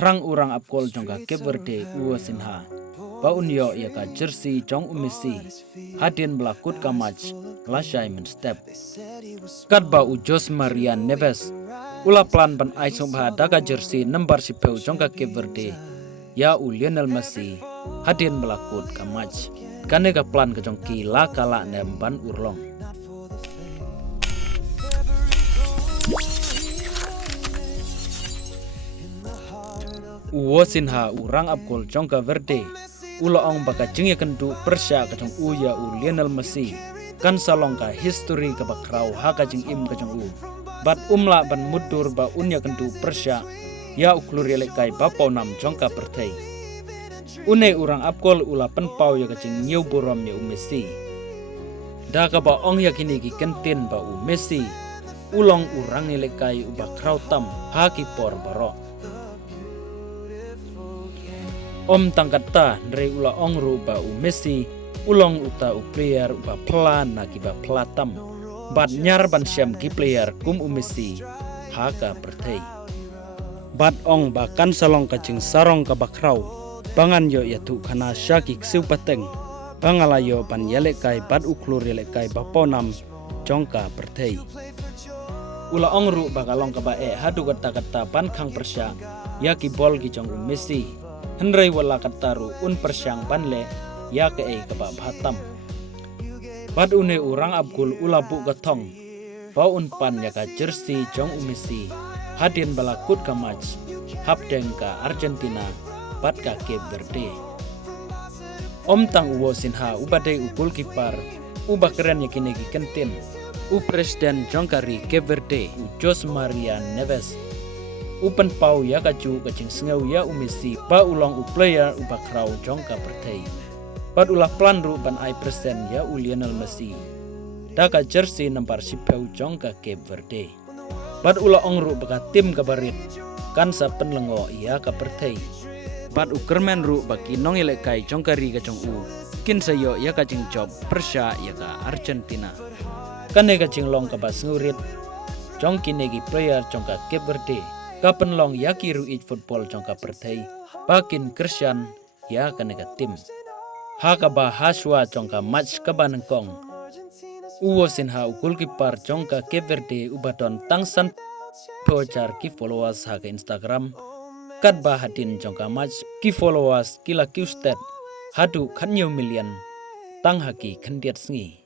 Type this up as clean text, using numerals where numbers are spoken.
Trang urang apkol jongka keverde Vozinha. Baunyo yaka jersey jong Messi. Hadien belakut kamach lasai men step. Kat ba ujos Marian Neves. Ula plan ban aisong bah daga jersey number sipeu jongka keverde. Ya Lionel Messi. Hadien belakut kamach. Kanega plan ke jongki la kala nem ban urlong. Vozinha urang apkol jongka verde. Ula ong baka jengi kendu Persia kajong uya Lionel Messi. Kan salong ka history ka bakrau haka jeng im kajong Bat umla ban mudur ba unya kendu Persia. Ya jingialehkai bapau nam jongka pertei. Une urang apkol ula penpau ya kajeng nyiu borom ya Messi. Da ka ba ong ya kini ki kentin ba Messi. Ulong urang jingialehkai uba krau tam haki por barok. Om tangkata dari ula ong ruba Messi ulong uta player uba plan nakiba pelatam bat nyar ban syam ki player kum Messi haka pertei bat ong bakan salong kacing sarong ka bakrau bangan yo yatu kana syaki ksiu pateng bangalayo ban jingialehkai bat uklur jingialehkai baponam jongka pertei ula ong ru bakalong ka bae hadu kata ban kang Persia yaki bol ki jong Messi Henry wala kataru persyang panle ya ke keba batam. Bad une urang abgul ulabu gatong. Bau pan ya ka jersey jong Messi. Hadien balakut ka match. Habdeng ka Argentina. Bad ka Cape Verde. Om tang Vozinha ubadai ukul kipar. Uba keren ya kini kentin. Presiden jongkari Cape Verde. Jose Maria Neves. Upen pau ya kaju kacing sengau ya Messi ba ulang player uba krau jongka pertei. Bad ulah plan ru ban ai presiden ya Lionel Messi. Daka jersey nomor sipeu jongka Cape Verde. Bad ulah ong ru baka tim kabarit kan sa penlengo ya ka pertei. Bad ukermen ru baki nong jingialehkai jongkari kacong kin sayo ya kacing job Persia ya ka Argentina. Kane kacing long ka bas ngurit jongki negi player jongka Cape Verde. Kapen long yaki ruit football jongka pertei bakin Christian ya kanega tim haka ba haswa jongka match kabanengkong Vozinha ukul kipar jongka Cape Verde ubadon tangsan pojar ki followers haka Instagram kat ba hadin jongka match ki followers kila kiustet hadu kanyo million tang haki kendiat sengi